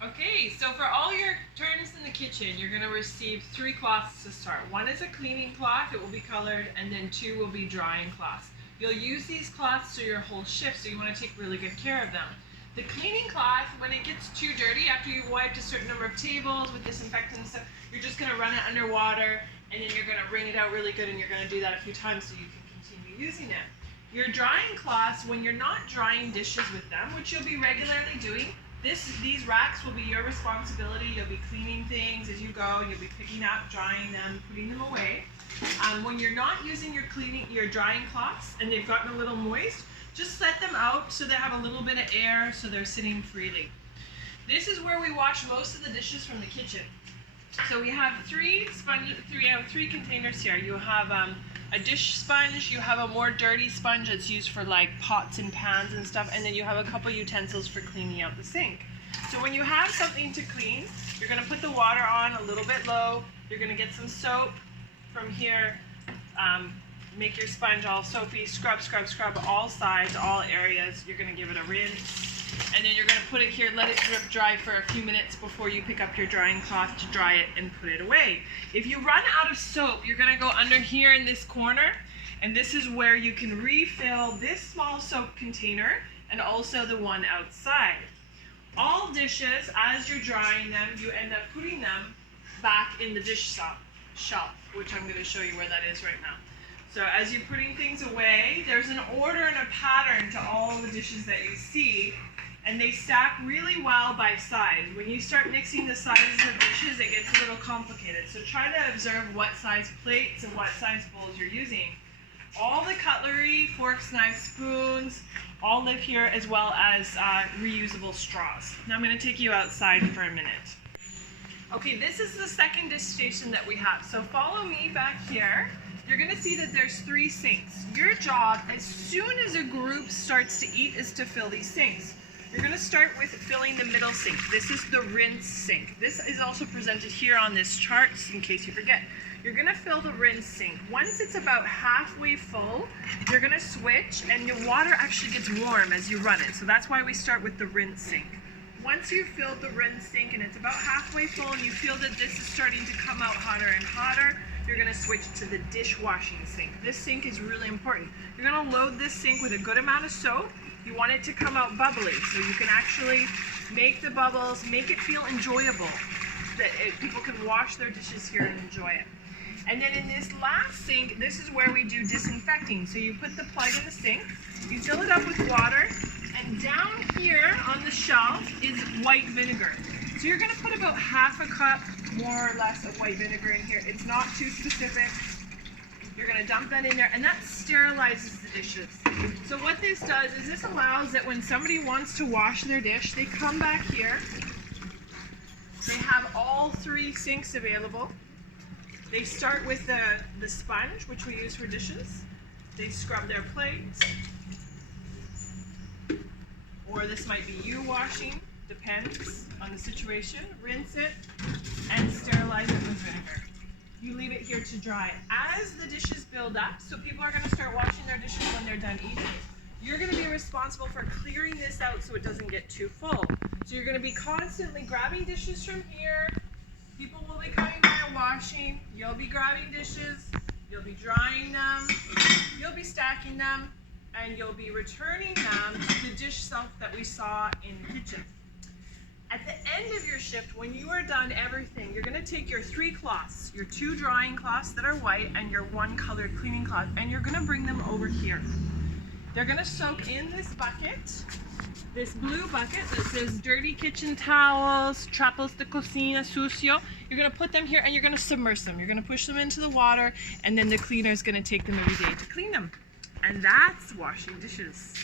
Okay, so for all your turns in the kitchen, you're going to receive 3 cloths to start. One is a cleaning cloth, it will be colored, and then 2 will be drying cloths. You'll use these cloths through your whole shift, so you want to take really good care of them. The cleaning cloth, when it gets too dirty, after you've wiped a certain number of tables with disinfectant and stuff, you're just going to run it under water, and then you're going to wring it out really good, and you're going to do that a few times so you can continue using it. Your drying cloths, when you're not drying dishes with them, which you'll be regularly doing, these racks will be your responsibility. You'll be cleaning things as you go. You'll be picking up, drying them, putting them away. When you're not using your drying cloths and they've gotten a little moist, just let them out so they have a little bit of air so they're sitting freely. This is where we wash most of the dishes from the kitchen. So we have three containers here. You have a dish sponge, you have a more dirty sponge that's used for like pots and pans and stuff, and then you have a couple utensils for cleaning out the sink. So when you have something to clean, you're going to put the water on a little bit low. You're going to get some soap from here, make your sponge all soapy, scrub all sides, all areas. You're going to give it a rinse. And then you're going to put it here, let it drip dry for a few minutes before you pick up your drying cloth to dry it and put it away. If you run out of soap, you're going to go under here in this corner, and this is where you can refill this small soap container and also the one outside. All dishes, as you're drying them, you end up putting them back in the dish shelf, which I'm going to show you where that is right now. So as you're putting things away, there's an order and a pattern to all the dishes that you see, and they stack really well by size. When you start mixing the sizes of dishes, it gets a little complicated. So try to observe what size plates and what size bowls you're using. All the cutlery, forks, knives, spoons, all live here, as well as reusable straws. Now I'm going to take you outside for a minute. Okay, this is the second dish station that we have. So follow me back here. You're going to see that there's 3 sinks. Your job, as soon as a group starts to eat, is to fill these sinks. You're going to start with filling the middle sink. This is the rinse sink. This is also presented here on this chart, in case you forget. You're going to fill the rinse sink. Once it's about halfway full, you're going to switch, and your water actually gets warm as you run it. So that's why we start with the rinse sink. Once you've filled the rinse sink and it's about halfway full and you feel that this is starting to come out hotter and hotter, you're going to switch to the dishwashing sink. This sink is really important. You're going to load this sink with a good amount of soap. You want it to come out bubbly, so you can actually make the bubbles, make it feel enjoyable, that people can wash their dishes here and enjoy it. And then in this last sink, this is where we do disinfecting. So you put the plug in the sink, you fill it up with water, and down here on the shelf is white vinegar. So you're going to put about half a cup, more or less, of white vinegar in here. It's not too specific. You're going to dump that in there, and that sterilizes the dishes. So what this does is this allows that when somebody wants to wash their dish, they come back here. They have all 3 sinks available. They start with the sponge, which we use for dishes. They scrub their plates. Or this might be you washing, depends on the situation. Rinse it and sterilize it with vinegar. You leave it here to dry. As the dishes build up, so people are going to start washing their dishes when they're done eating, you're going to be responsible for clearing this out so it doesn't get too full. So you're going to be constantly grabbing dishes from here. People will be coming by and washing. You'll be grabbing dishes. You'll be drying them. You'll be stacking them. And you'll be returning them to the dish shelf that we saw in the kitchen. At the end of your shift, when you are done everything, you're going to take your 3 cloths, your 2 drying cloths that are white and your 1 colored cleaning cloth, and you're going to bring them over here. They're going to soak in this bucket, this blue bucket that says dirty kitchen towels, trapos de cocina, sucio. You're going to put them here and you're going to submerge them. You're going to push them into the water, and then the cleaner is going to take them every day to clean them. And that's washing dishes.